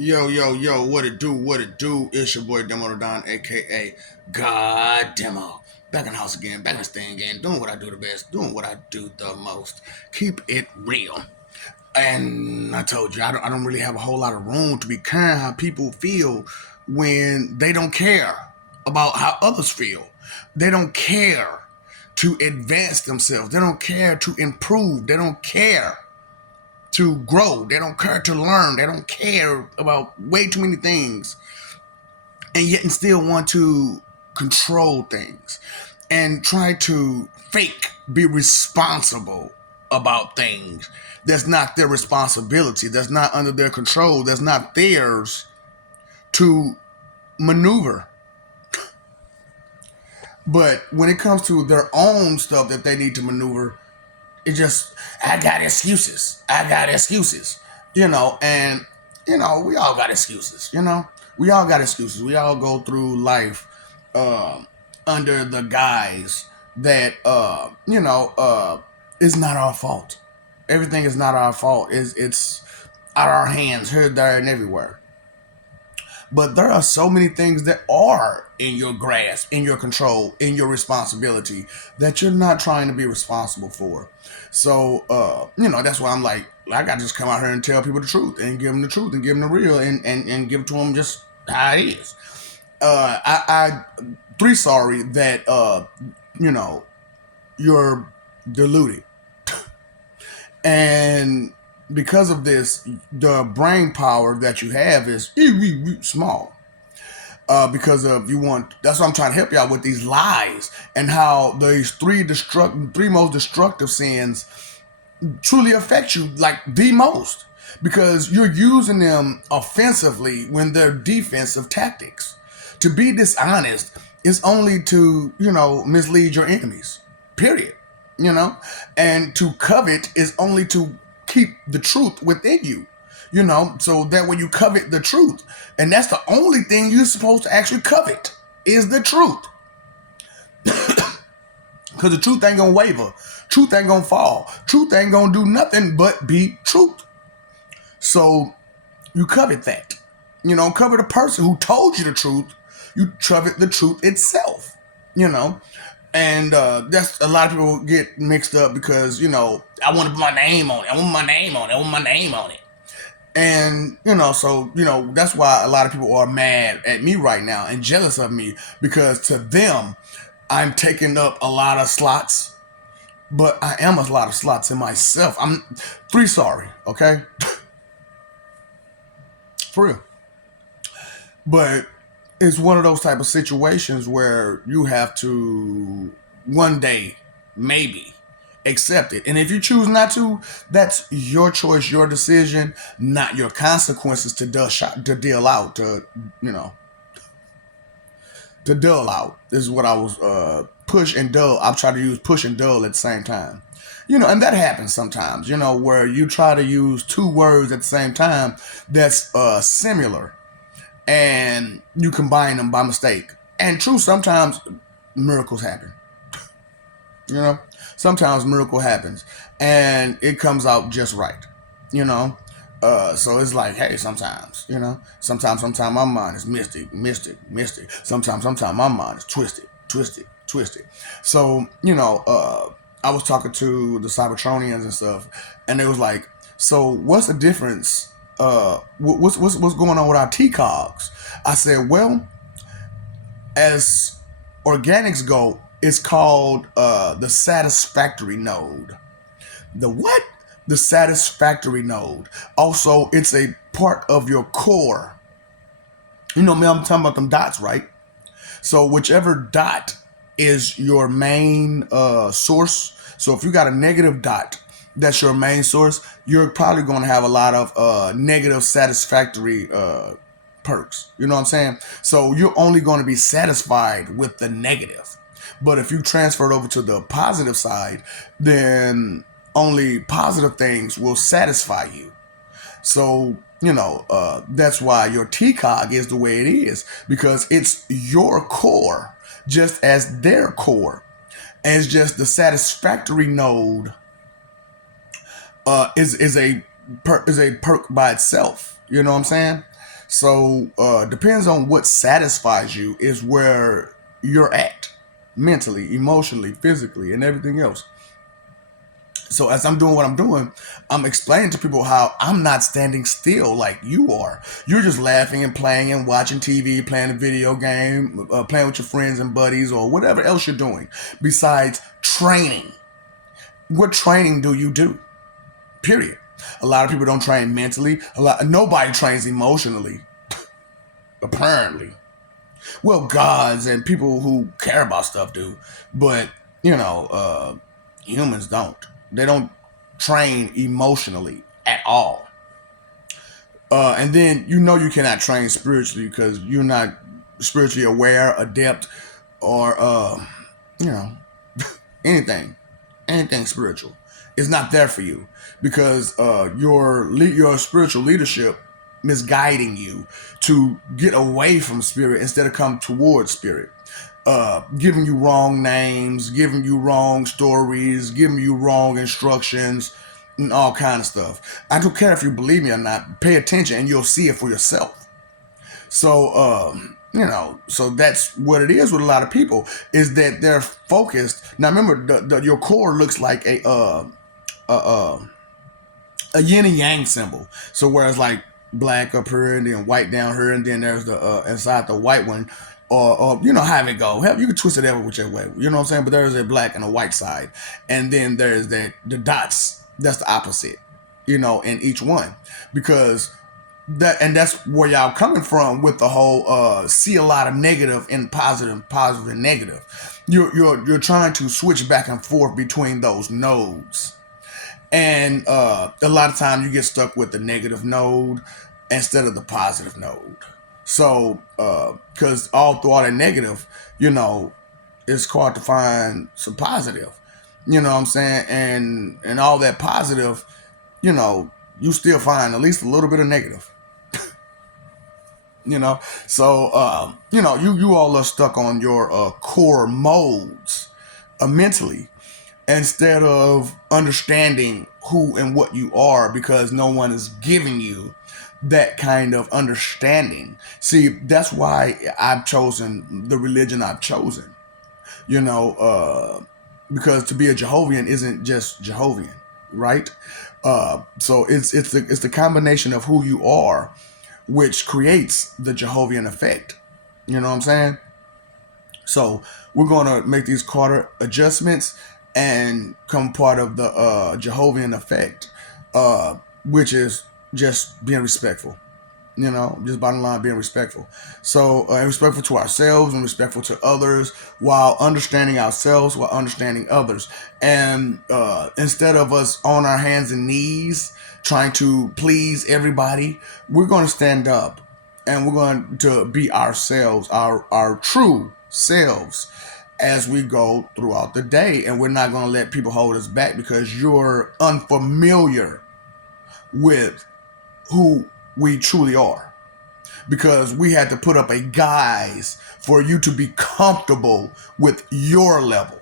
Yo, yo, yo, what it do, what it do? It's your boy Demo Don, aka God Demo. Back in the house again, back in this thing again, doing what I do the best, doing what I do the most. Keep it real. And I told you, I don't really have a whole lot of room to be caring how people feel when they don't care about how others feel. They don't care to advance themselves. They don't care to improve. They don't care to grow. They don't care to learn. They don't care about way too many things, and yet and still want to control things and try to fake be responsible about things that's not their responsibility, that's not under their control, that's not theirs to maneuver. But when it comes to their own stuff that they need to maneuver, it just, I got excuses. I got excuses. And we all got excuses. We all got excuses. We all go through life uh, under the guise that it's not our fault. Everything is not our fault. It's out our hands, here, there, and everywhere. But there are so many things that are in your grasp, in your control, in your responsibility that you're not trying to be responsible for. So, that's why I'm like, I got to just come out here and tell people the truth and give them the truth and give them the real and give it to them just how it is. I three sorry that, you're deluded. And because of this, the brain power that you have is small. Because of you want. That's why I'm trying to help you out with these lies and how these three most destructive sins truly affect you like the most, because you're using them offensively when they're defensive tactics. To be dishonest is only to mislead your enemies. Period. And to covet is only to keep the truth within you. So that when you covet the truth, and that's the only thing you're supposed to actually covet is the truth. Because the truth ain't gonna waver. Truth ain't gonna fall. Truth ain't gonna do nothing but be truth. So you covet that. Covet a person who told you the truth. You covet the truth itself. And that's a lot of people get mixed up because I want to put my name on it. I want my name on it. I want my name on it. And that's why a lot of people are mad at me right now and jealous of me, because to them I'm taking up a lot of slots, but I am a lot of slots in myself. I'm three sorry, okay? For real. But it's one of those type of situations where you have to one day maybe accept it. And if you choose not to, that's your choice, your decision, not your consequences to deal out, you know, to dull out. This is what I was push and dull. I'm trying to use push and dull at the same time. And that happens sometimes, where you try to use two words at the same time that's similar, and you combine them by mistake. And true, sometimes miracles happen. You know, sometimes miracle happens and it comes out just right. You know, so it's like, hey, sometimes my mind is mystic. Sometimes my mind is twisted. So I was talking to the Cybertronians and stuff, and they was like, so what's the difference? What's going on with our TCOGs? I said, well, as organics go, it's called the satisfactory node. The what? The satisfactory node. Also, it's a part of your core. You know me, I'm talking about them dots, right? So whichever dot is your main source. So if you got a negative dot, that's your main source. You're probably going to have a lot of negative satisfactory perks. You know what I'm saying? So you're only going to be satisfied with the negative. But if you transfer it over to the positive side, then only positive things will satisfy you. So, that's why your TCOG is the way it is, because it's your core, just as their core. And it's just the satisfactory node is a perk by itself. You know what I'm saying? So depends on what satisfies you is where you're at mentally, emotionally, physically, and everything else. So as I'm doing what I'm doing, I'm explaining to people how I'm not standing still like you are. You're just laughing and playing and watching TV, playing a video game, playing with your friends and buddies, or whatever else you're doing besides training. What training do you do? Period. A lot of people don't train mentally. Nobody trains emotionally, apparently. Well, gods and people who care about stuff do, but humans don't. They don't train emotionally at all. And then you cannot train spiritually because you're not spiritually aware, adept, or you know anything, anything spiritual. It's not there for you because your spiritual leadership misguiding you to get away from spirit instead of come towards spirit. Giving you wrong names, giving you wrong stories, giving you wrong instructions, and all kind of stuff. I don't care if you believe me or not. Pay attention, and you'll see it for yourself. So, so that's what it is with a lot of people is that they're focused. Now, remember, your core looks like a yin and yang symbol. So, whereas like black up here and then white down here, and then there's the inside the white one, or you know how it go. Hell, you can twist it every which way. You know what I'm saying? But there's a black and a white side, and then there's the dots. That's the opposite. In each one, because that's where y'all coming from with the whole see a lot of negative and positive, positive and negative. You're trying to switch back and forth between those nodes, and a lot of time you get stuck with the negative node instead of the positive node. So, because all through all that negative, it's hard to find some positive. You know what I'm saying? And all that positive, you still find at least a little bit of negative. So you all are stuck on your core modes mentally instead of understanding who and what you are because no one is giving you that kind of understanding. See, that's why I've chosen the religion I've chosen. You know, because to be a Jehovian isn't just Jehovian, right? So it's the combination of who you are, which creates the Jehovian effect. You know what I'm saying? So we're gonna make these Carter adjustments and come part of the Jehovian effect, which is just being respectful. Just bottom line, being respectful. So, respectful to ourselves and respectful to others while understanding ourselves, while understanding others. And instead of us on our hands and knees trying to please everybody, we're going to stand up and we're going to be ourselves, our true selves as we go throughout the day. And we're not going to let people hold us back because you're unfamiliar with who we truly are, because we had to put up a guise for you to be comfortable with your level.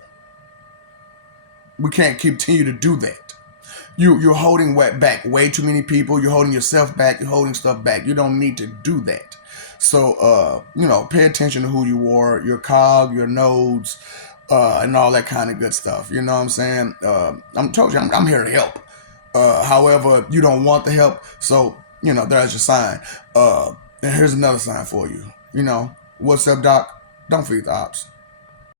We can't continue to do that. You're holding back way too many people. You're holding yourself back. You're holding stuff back. You don't need to do that. So pay attention to who you are, your cog, your nodes, and all that kind of good stuff. You know what I'm saying? I'm told you I'm here to help. However, you don't want the help, so there's your sign. And here's another sign for you. What's up, Doc? Don't feed the ops.